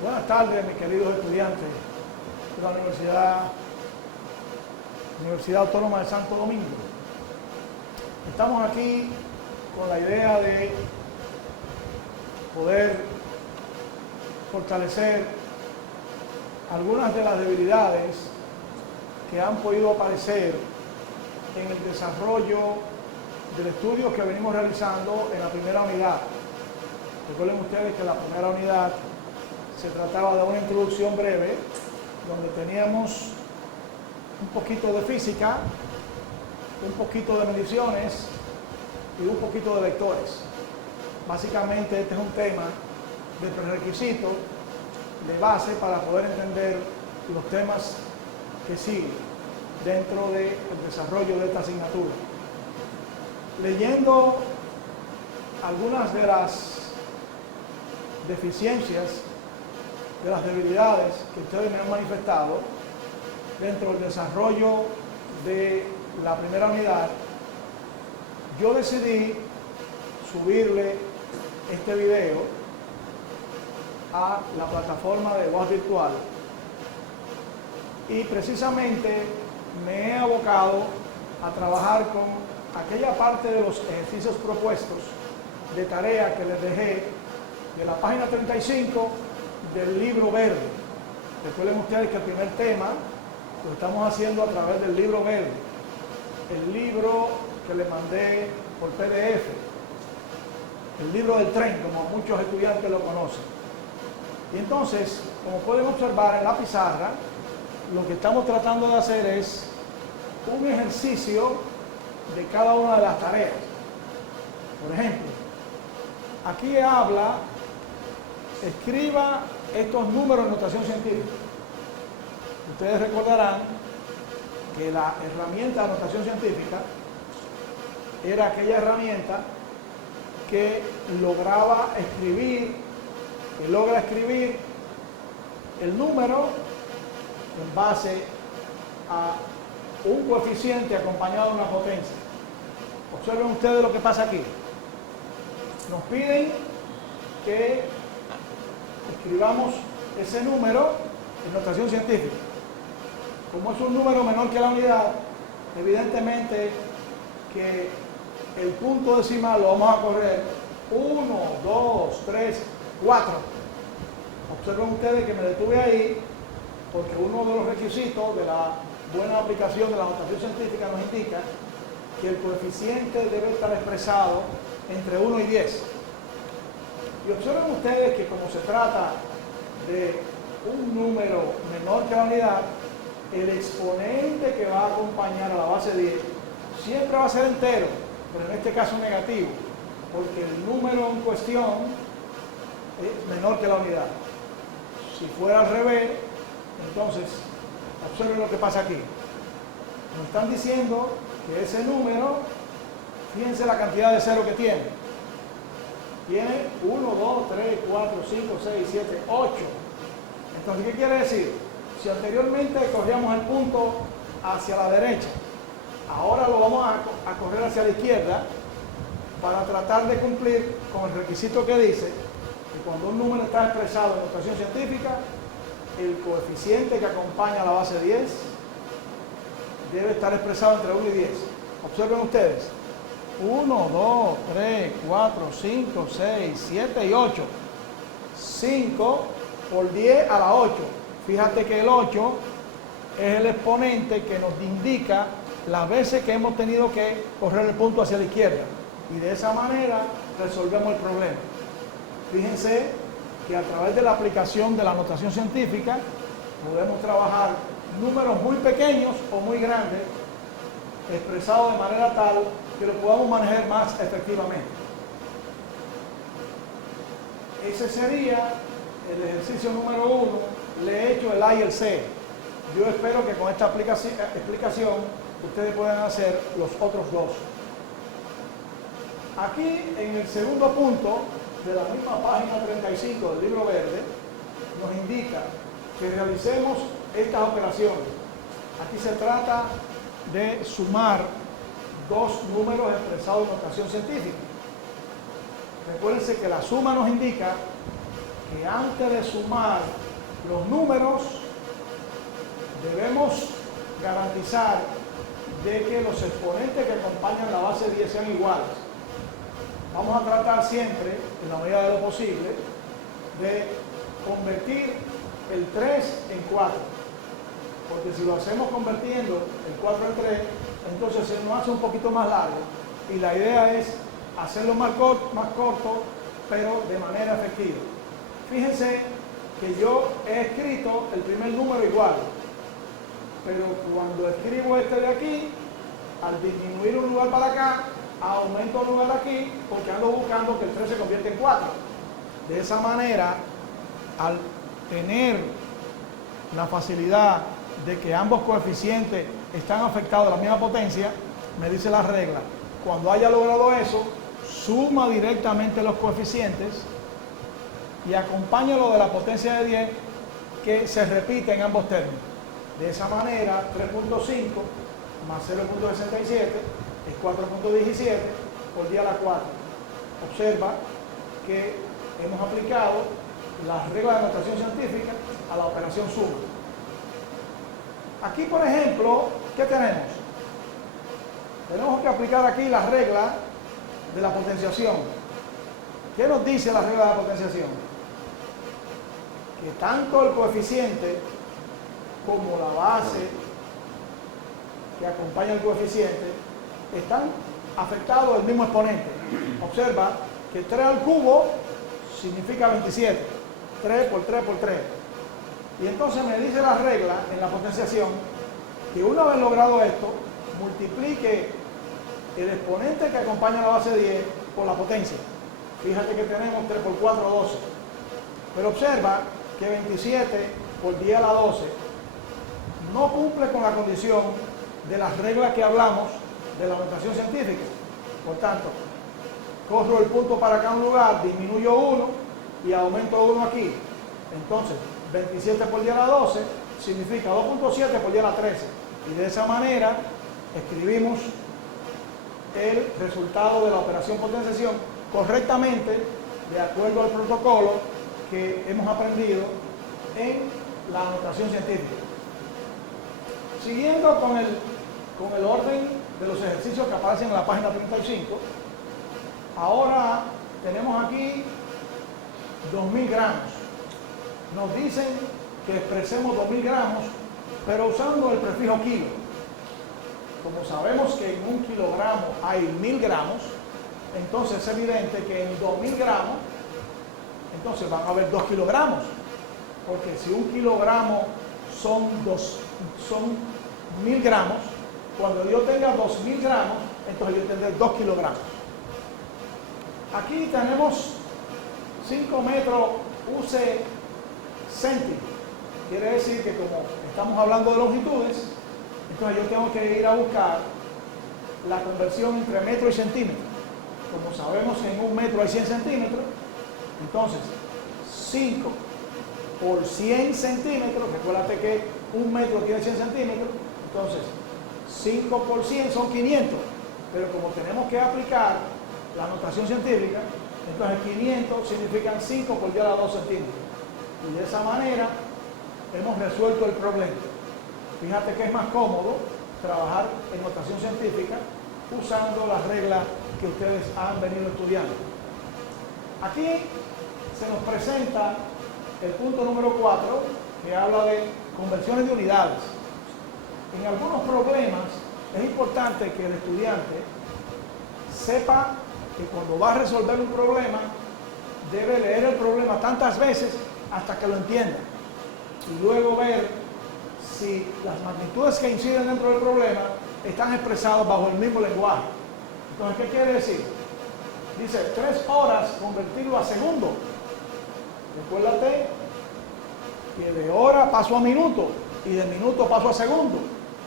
Buenas tardes, mis queridos estudiantes de la Universidad Autónoma de Santo Domingo. Estamos aquí con la idea de poder fortalecer algunas de las debilidades que han podido aparecer en el desarrollo del estudio que venimos realizando en la primera unidad. Recuerden ustedes que la primera unidad se trataba de una introducción breve, donde teníamos un poquito de física, un poquito de mediciones y un poquito de vectores. Básicamente este es un tema de prerequisito, de base para poder entender los temas que siguen dentro del desarrollo de esta asignatura. Leyendo algunas de las deficiencias, de las debilidades que ustedes me han manifestado dentro del desarrollo de la primera unidad, yo decidí subirle este video a la plataforma de UAS Virtual y precisamente me he abocado a trabajar con aquella parte de los ejercicios propuestos de tarea que les dejé de la página 35 del libro verde. Recuerden ustedes que el primer tema lo estamos haciendo a través del libro verde, el libro que les mandé por PDF, el libro del tren, como muchos estudiantes lo conocen. Y entonces, como pueden observar en la pizarra, lo que estamos tratando de hacer es un ejercicio de cada una de las tareas. Por ejemplo, aquí habla, escriba estos números en notación científica. Ustedes recordarán que la herramienta de notación científica era aquella herramienta que logra escribir el número en base a un coeficiente acompañado de una potencia. Observen ustedes lo que pasa aquí. Nos piden que escribamos ese número en notación científica. Como es un número menor que la unidad, evidentemente que el punto decimal lo vamos a correr 1, 2, 3, 4. Observen ustedes que me detuve ahí porque uno de los requisitos de la buena aplicación de la notación científica nos indica que el coeficiente debe estar expresado entre 1 y 10. Y observen ustedes que como se trata de un número menor que la unidad, el exponente que va a acompañar a la base 10 siempre va a ser entero, pero en este caso negativo, porque el número en cuestión es menor que la unidad. Si fuera al revés, entonces, observen lo que pasa aquí. Nos están diciendo que ese número, fíjense la cantidad de cero que tiene. Tiene 1, 2, 3, 4, 5, 6, 7, 8. Entonces, ¿qué quiere decir? Si anteriormente corríamos el punto hacia la derecha, ahora lo vamos a correr hacia la izquierda para tratar de cumplir con el requisito que dice que cuando un número está expresado en notación científica, el coeficiente que acompaña a la base 10 debe estar expresado entre 1 y 10. Observen ustedes. 1, 2, 3, 4, 5, 6, 7 y 8. 5 por 10 a la 8. Fíjate que el 8 es el exponente que nos indica las veces que hemos tenido que correr el punto hacia la izquierda. Y de esa manera resolvemos el problema. Fíjense que a través de la aplicación de la notación científica podemos trabajar números muy pequeños o muy grandes expresados de manera tal que lo podamos manejar más efectivamente. Ese sería el ejercicio número 1. Le he hecho el A y el C. Yo espero que con esta explicación ustedes puedan hacer los otros dos. Aquí en el segundo punto de la misma página 35 del libro verde nos indica que realicemos estas operaciones. Aquí se trata de sumar dos números expresados en notación científica. Recuérdense que la suma nos indica que antes de sumar los números debemos garantizar de que los exponentes que acompañan la base 10 sean iguales. Vamos a tratar siempre, en la medida de lo posible, de convertir el 3 en 4. Porque si lo hacemos convirtiendo el 4 en 3, entonces se nos hace un poquito más largo. Y la idea es hacerlo más corto, pero de manera efectiva. Fíjense que yo he escrito el primer número igual, pero cuando escribo este de aquí, al disminuir un lugar para acá, aumento un lugar aquí, porque ando buscando que el 3 se convierta en 4. De esa manera, al tener la facilidad de que ambos coeficientes están afectados a la misma potencia, me dice la regla, cuando haya logrado eso, suma directamente los coeficientes y acompáñalo de la potencia de 10 que se repite en ambos términos. De esa manera, 3.5 más 0.67 es 4.17 por 10 a la 4. Observa que hemos aplicado las reglas de notación científica a la operación suma. Aquí, por ejemplo, ¿qué tenemos? Tenemos que aplicar aquí la regla de la potenciación. ¿Qué nos dice la regla de la potenciación? Que tanto el coeficiente como la base que acompaña el coeficiente están afectados del mismo exponente. Observa que 3 al cubo significa 27. 3 por 3 por 3. Y entonces me dice la regla en la potenciación que una vez logrado esto, multiplique el exponente que acompaña la base 10 por la potencia. Fíjate que tenemos 3 por 4, 12. Pero observa que 27 por 10 a la 12 no cumple con la condición de las reglas que hablamos de la notación científica. Por tanto, corro el punto para acá un lugar, disminuyo 1 y aumento 1 aquí. Entonces, 27 por 10 a la 12 significa 2.7 por 10 a la 13. Y de esa manera escribimos el resultado de la operación potenciación correctamente de acuerdo al protocolo que hemos aprendido en la notación científica. Siguiendo con el orden de los ejercicios que aparecen en la página 35, ahora tenemos aquí 2000 gramos. Nos dicen que expresemos 2000 gramos, pero usando el prefijo kilo. Como sabemos que en 1 kilogramo hay 1000 gramos, entonces es evidente que en 2000 gramos, entonces van a haber 2 kilogramos. Porque si 1 kilogramo son 1000 gramos, cuando yo tenga 2000 gramos, entonces yo tendré 2 kilogramos. Aquí tenemos 5 metros use centímetros. Quiere decir que como estamos hablando de longitudes, entonces yo tengo que ir a buscar la conversión entre metro y centímetro. Como sabemos que en 1 metro hay 100 centímetros, entonces 5 por 100 centímetros, recuérdate que 1 metro tiene 100 centímetros, entonces 5 por 100 son 500, pero como tenemos que aplicar la notación científica, entonces 500 significan 5 por 10 a la 2 centímetros. Y de esa manera hemos resuelto el problema. Fíjate que es más cómodo trabajar en notación científica usando las reglas que ustedes han venido estudiando. Aquí se nos presenta el punto número 4, que habla de conversiones de unidades. En algunos problemas es importante que el estudiante sepa que cuando va a resolver un problema debe leer el problema tantas veces hasta que lo entienda y luego ver si las magnitudes que inciden dentro del problema están expresadas bajo el mismo lenguaje. Entonces, ¿qué quiere decir? Dice 3 horas convertirlo a segundo. Recuérdate que de hora paso a minuto y de minuto paso a segundo.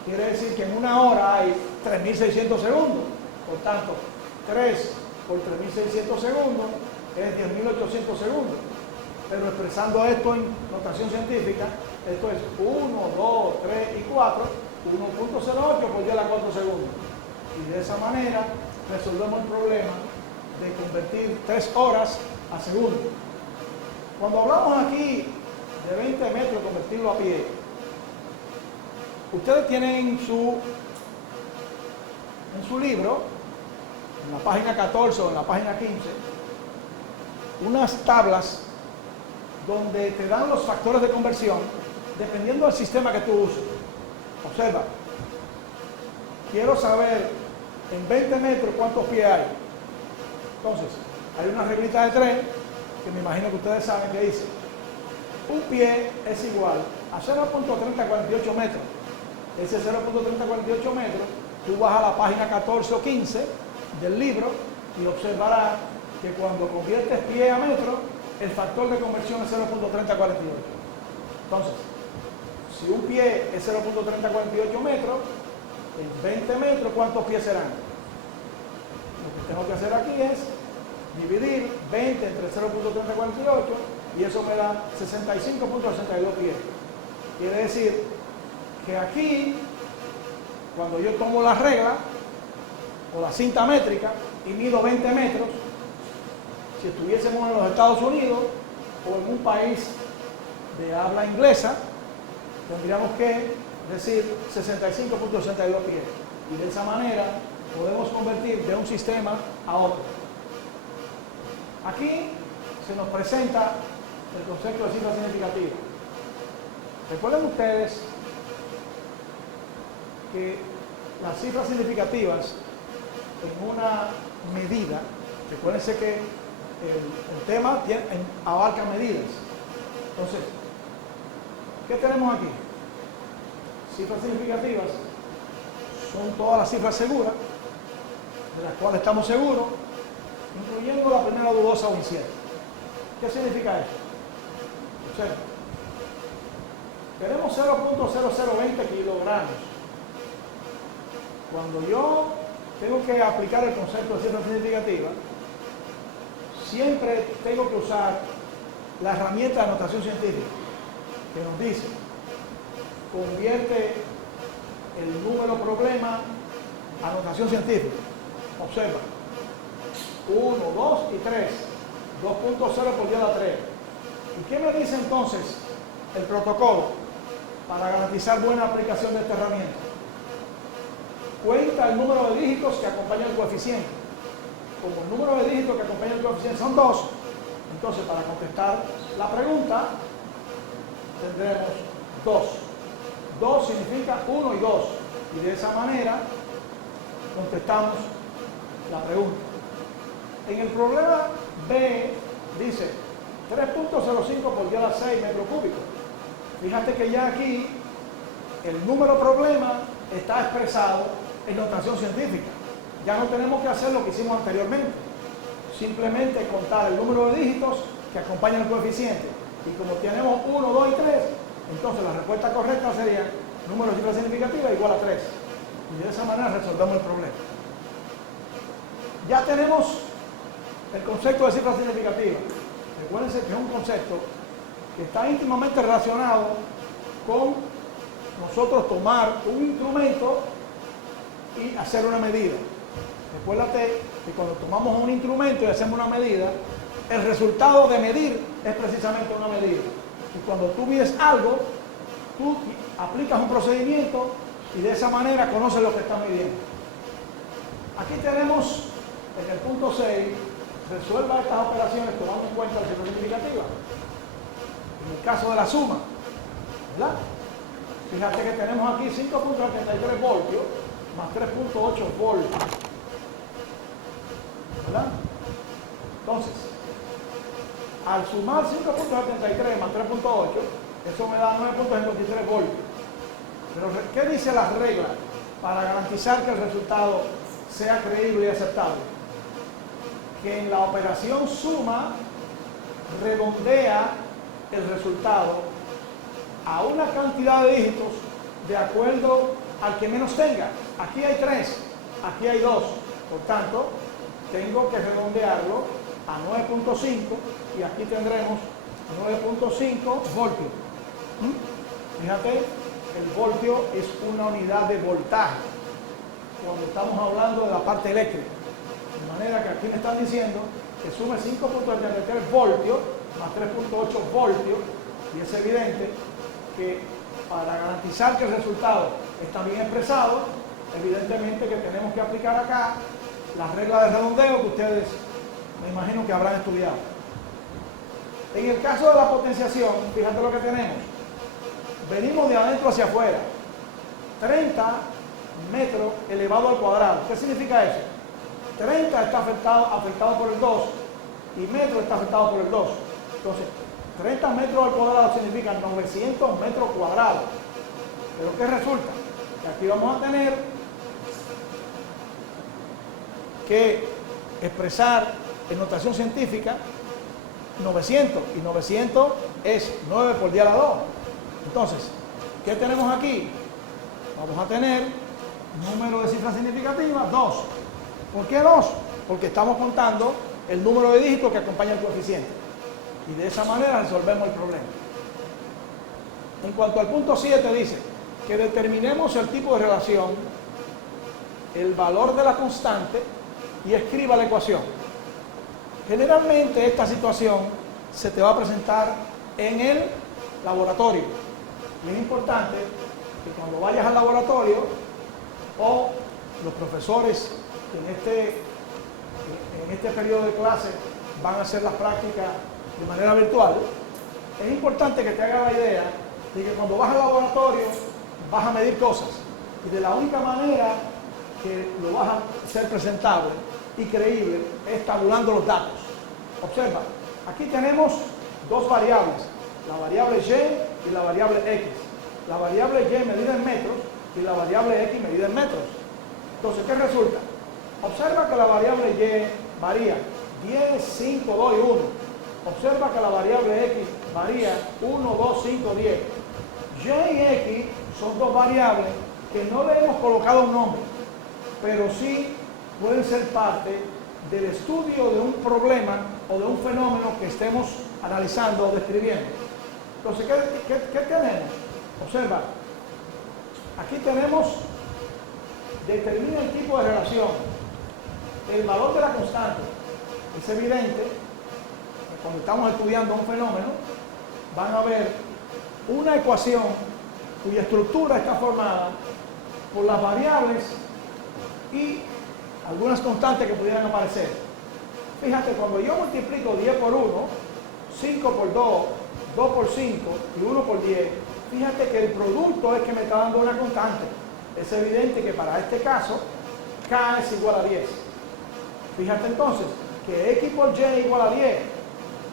Quiere decir que en 1 hora hay 3600 segundos. Por tanto, 3 por 3600 segundos es 10.800 segundos. Pero expresando esto en notación científica, esto es 1, 2, 3 y 4, 1.08 por 10 a la 4 segundos. Y de esa manera resolvemos el problema de convertir 3 horas a segundo. Cuando hablamos aquí de 20 metros, convertirlo a pie, ustedes tienen en su libro, en la página 14 o en la página 15, unas tablas donde te dan los factores de conversión dependiendo del sistema que tú uses. Observa, quiero saber en 20 metros cuántos pies hay. Entonces, hay una reglita de 3 que me imagino que ustedes saben que dice: un pie es igual a 0.3048 metros. Ese 0.3048 metros, tú vas a la página 14 o 15 del libro y observarás que cuando conviertes pie a metro, el factor de conversión es 0.3048. Entonces, si un pie es 0.3048 metros, en 20 metros, ¿cuántos pies serán? Lo que tengo que hacer aquí es dividir 20 entre 0.3048 y eso me da 65.62 pies. Quiere decir que aquí, cuando yo tomo la regla o la cinta métrica y mido 20 metros, si estuviésemos en los Estados Unidos o en un país de habla inglesa, tendríamos que decir 65.62 pies. Y de esa manera podemos convertir de un sistema a otro. Aquí se nos presenta el concepto de cifra significativa. Recuerden ustedes que las cifras significativas en una medida, recuérdense que el tema abarca medidas. Entonces, ¿qué tenemos aquí? Cifras significativas son todas las cifras seguras, de las cuales estamos seguros, incluyendo la primera dudosa o incierta. ¿Qué significa eso? Observa. Tenemos 0.0020 kilogramos. Cuando yo tengo que aplicar el concepto de cifra significativa, siempre tengo que usar la herramienta de notación científica, que nos dice: convierte el número problema a notación científica. Observa, 1, 2 y 3, 2.0 por 10 a la 3. ¿Y qué me dice entonces el protocolo para garantizar buena aplicación de esta herramienta? Cuenta el número de dígitos que acompañan el coeficiente. Como el número de dígitos que acompañan el coeficiente son 2, entonces para contestar la pregunta tendremos 2. 2 significa 1 y 2. Y de esa manera contestamos la pregunta. En el problema B dice 3.05 por 10 a la 6 metros cúbicos. Fíjate que ya aquí el número problema está expresado en notación científica. Ya no tenemos que hacer lo que hicimos anteriormente. Simplemente contar el número de dígitos que acompañan el coeficiente. Y como tenemos 1, 2 y 3, entonces la respuesta correcta sería número de cifra significativa igual a 3. Y de esa manera resolvemos el problema. Ya tenemos el concepto de cifra significativa. Recuérdense que es un concepto que está íntimamente relacionado con nosotros tomar un instrumento y hacer una medida. Recuérdate que cuando tomamos un instrumento y hacemos una medida, el resultado de medir es precisamente una medida. Y cuando tú mides algo, tú aplicas un procedimiento y de esa manera conoces lo que estás midiendo. Aquí tenemos en el punto 6, resuelva estas operaciones tomando en cuenta la cifra significativa. En el caso de la suma, ¿verdad? Fíjate que tenemos aquí 5.73 voltios más 3.8 voltios, ¿verdad? Entonces, al sumar 5.73 más 3.8, eso me da 9.53 voltios. Pero, ¿qué dice la regla para garantizar que el resultado sea creíble y aceptable? Que en la operación suma redondea el resultado a una cantidad de dígitos de acuerdo al que menos tenga. Aquí hay 3, aquí hay 2. Por tanto, tengo que redondearlo a 9.5 y aquí tendremos 9.5 voltios. Fíjate, el voltio es una unidad de voltaje cuando estamos hablando de la parte eléctrica. De manera que aquí me están diciendo que sume 5.83 voltios más 3.8 voltios, y es evidente que para garantizar que el resultado está bien expresado, evidentemente que tenemos que aplicar acá las reglas de redondeo que ustedes me imagino que habrán estudiado. En el caso de la potenciación, fíjate lo que tenemos. Venimos de adentro hacia afuera. 30 metros elevado al cuadrado. ¿Qué significa eso? 30 está afectado por el 2 y metro está afectado por el 2. Entonces, 30 metros al cuadrado significa 900 metros cuadrados. Pero ¿qué resulta? Que aquí vamos a tener que expresar en notación científica 900, y 900 es 9 por 10 a la 2. Entonces, ¿qué tenemos aquí? Vamos a tener número de cifras significativas 2. ¿Por qué 2? Porque estamos contando el número de dígitos que acompaña el coeficiente. Y de esa manera resolvemos el problema. En cuanto al punto 7 dice que determinemos el tipo de relación, el valor de la constante y escriba la ecuación. Generalmente esta situación se te va a presentar en el laboratorio. Y es importante que cuando vayas al laboratorio o los profesores que en este periodo de clase van a hacer las prácticas de manera virtual, es importante que te hagas la idea de que cuando vas al laboratorio vas a medir cosas y de la única manera que lo vas a hacer presentable y creíble es tabulando los datos. Observa, aquí tenemos dos variables, la variable y y la variable x. La variable y medida en metros y la variable x medida en metros. Entonces, ¿qué resulta? Observa que la variable y varía 10, 5, 2 y 1. Observa que la variable x varía 1, 2, 5, 10. Y y x son dos variables que no le hemos colocado un nombre, pero sí pueden ser parte del estudio de un problema o de un fenómeno que estemos analizando o describiendo. Entonces, ¿qué tenemos? Observa, aquí tenemos, determina el tipo de relación, el valor de la constante. Es evidente que cuando estamos estudiando un fenómeno, van a ver una ecuación cuya estructura está formada por las variables y algunas constantes que pudieran aparecer. Fíjate, cuando yo multiplico 10 por 1, 5 por 2, 2 por 5 y 1 por 10, fíjate que el producto es que me está dando una constante. Es evidente que para este caso, K es igual a 10. Fíjate entonces que X por Y es igual a 10.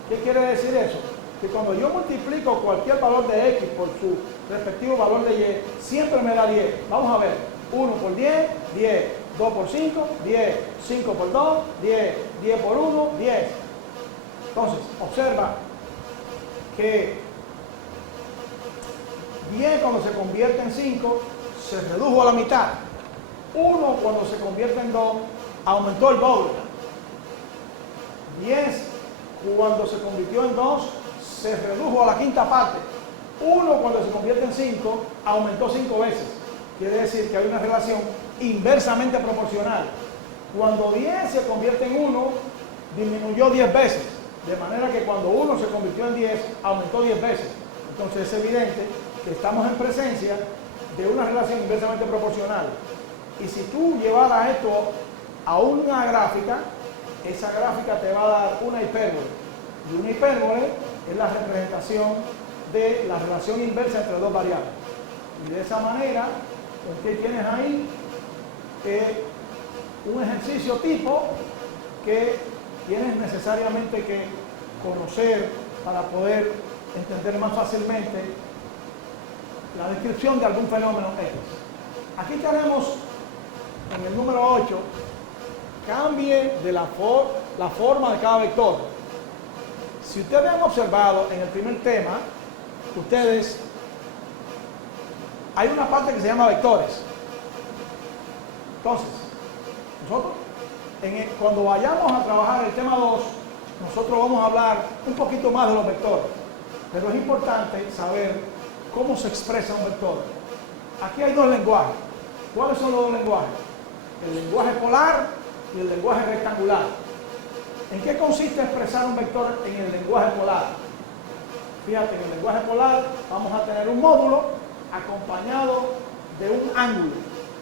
¿Qué quiere decir eso? Que cuando yo multiplico cualquier valor de X por su respectivo valor de Y, siempre me da 10. Vamos a ver, 1 por 10, 10, 2 por 5, 10, 5 por 2, 10, 10 por 1, 10. Entonces, observa que 10 cuando se convierte en 5 se redujo a la mitad. 1 cuando se convierte en 2 aumentó el doble. 10 cuando se convirtió en 2 se redujo a la quinta parte. 1 cuando se convierte en 5 aumentó 5 veces. Quiere decir que hay una relación inversamente proporcional. Cuando 10 se convierte en 1 disminuyó 10 veces. De manera que cuando 1 se convirtió en 10 aumentó 10 veces. Entonces es evidente que estamos en presencia de una relación inversamente proporcional. Y si tú llevaras esto a una gráfica, esa gráfica te va a dar una hipérbole. Y una hipérbole es la representación de la relación inversa entre dos variables. Y de esa manera, ¿qué tienes ahí? Un ejercicio tipo que tienes necesariamente que conocer para poder entender más fácilmente la descripción de algún fenómeno X. Aquí tenemos en el número 8, cambie de la forma de cada vector. Si ustedes han observado en el primer tema, hay una parte que se llama vectores. Entonces, nosotros, cuando vayamos a trabajar el tema 2, nosotros vamos a hablar un poquito más de los vectores. Pero es importante saber cómo se expresa un vector. Aquí hay dos lenguajes. ¿Cuáles son los dos lenguajes? El lenguaje polar y el lenguaje rectangular. ¿En qué consiste expresar un vector en el lenguaje polar? Fíjate, en el lenguaje polar vamos a tener un módulo acompañado de un ángulo.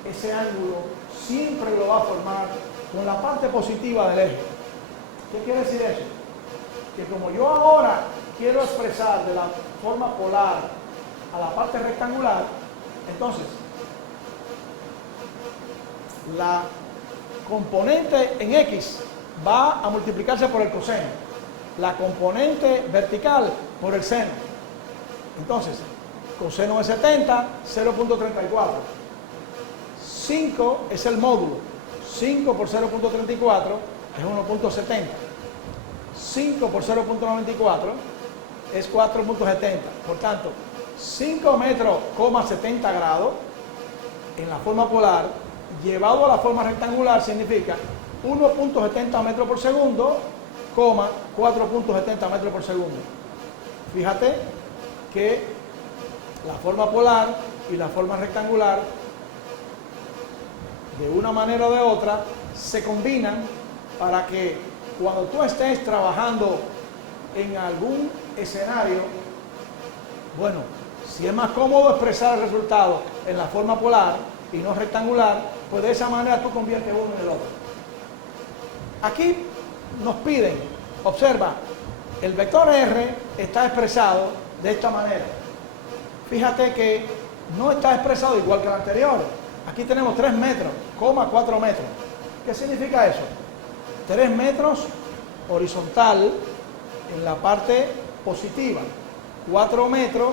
Ese ángulo siempre lo va a formar con la parte positiva del eje. ¿Qué quiere decir eso? Que como yo ahora quiero expresar de la forma polar a la parte rectangular, entonces la componente en X va a multiplicarse por el coseno, la componente vertical por el seno. Entonces, coseno de 70, 0.34. 5 es el módulo. 5 por 0.34 es 1.70. 5 por 0.94 es 4.70. Por tanto, 5 metros, 70 grados en la forma polar, llevado a la forma rectangular, significa 1.70 metros por segundo, 4.70 metros por segundo. Fíjate que la forma polar y la forma rectangular, de una manera o de otra, se combinan para que cuando tú estés trabajando en algún escenario, bueno, si es más cómodo expresar el resultado en la forma polar y no rectangular, pues de esa manera tú conviertes uno en el otro. Aquí nos piden, observa, el vector R está expresado de esta manera. Fíjate que no está expresado igual que el anterior. Aquí tenemos 3 metros, 4 metros. ¿Qué significa eso? 3 metros horizontal en la parte positiva, 4 metros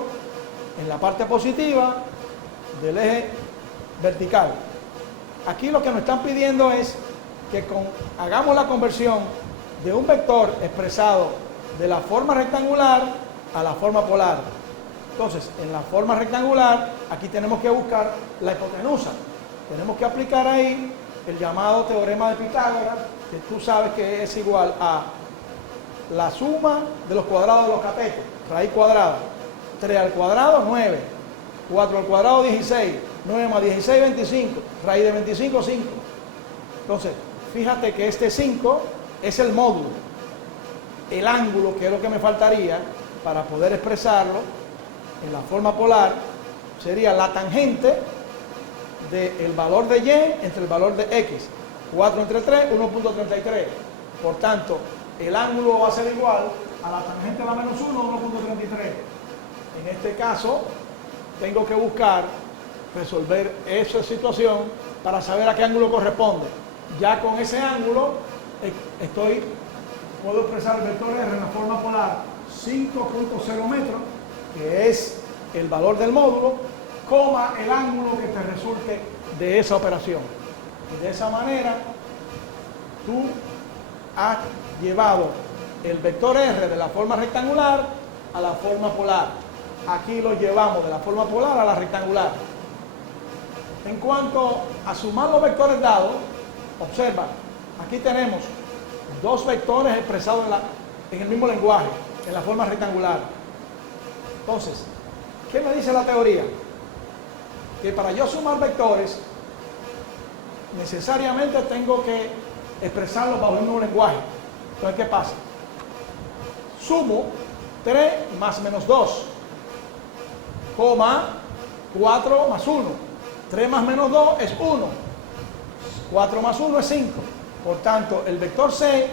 en la parte positiva del eje vertical. Aquí lo que nos están pidiendo es que hagamos la conversión de un vector expresado de la forma rectangular a la forma polar. Entonces, en la forma rectangular, aquí tenemos que buscar la hipotenusa. Tenemos que aplicar ahí el llamado teorema de Pitágoras, que tú sabes que es igual a la suma de los cuadrados de los catetos, raíz cuadrada. 3 al cuadrado, 9. 4 al cuadrado, 16. 9 más 16, 25. Raíz de 25, 5. Entonces, fíjate que este 5 es el módulo. El ángulo, que es lo que me faltaría para poder expresarlo en la forma polar, sería la tangente del valor de Y entre el valor de X. 4 entre 3, 1.33. Por tanto, el ángulo va a ser igual a la tangente de la menos 1, 1.33. En este caso, tengo que buscar resolver esa situación para saber a qué ángulo corresponde. Ya con ese ángulo puedo expresar el vector R en la forma polar 5.0 metros, que es el valor del módulo, coma el ángulo que te resulte de esa operación. Y de esa manera, tú has llevado el vector R de la forma rectangular a la forma polar. Aquí lo llevamos de la forma polar a la rectangular. En cuanto a sumar los vectores dados, observa, aquí tenemos dos vectores expresados en el mismo lenguaje, en la forma rectangular. Entonces, ¿qué me dice la teoría? Que para yo sumar vectores, necesariamente tengo que expresarlos bajo el mismo lenguaje. Entonces, ¿qué pasa? Sumo 3 más menos 2, 4 más 1. 3 más menos 2 es 1. 4 más 1 es 5. Por tanto, el vector C,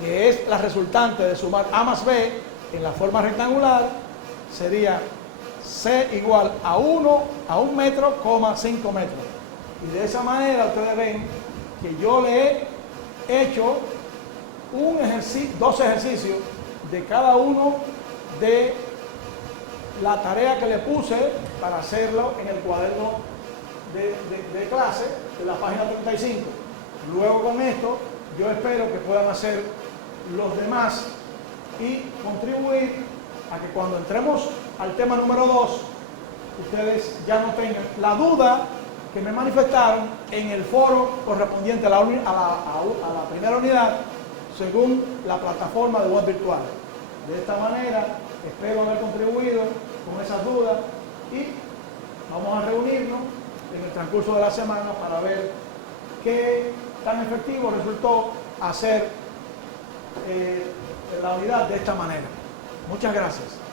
que es la resultante de sumar A más B en la forma rectangular, sería C igual a 1 metro, 5 metros. Y de esa manera ustedes ven que yo le he hecho dos ejercicios de cada uno de la tarea que le puse para hacerlo en el cuaderno de clase de la página 35. Luego con esto yo espero que puedan hacer los demás y contribuir a que cuando entremos al tema número 2 ustedes ya no tengan la duda que me manifestaron en el foro correspondiente a la primera unidad según la plataforma de web virtual. De esta manera espero haber contribuido con esas dudas y vamos a reunirnos en el transcurso de la semana para ver qué tan efectivo resultó hacer la unidad de esta manera. Muchas gracias.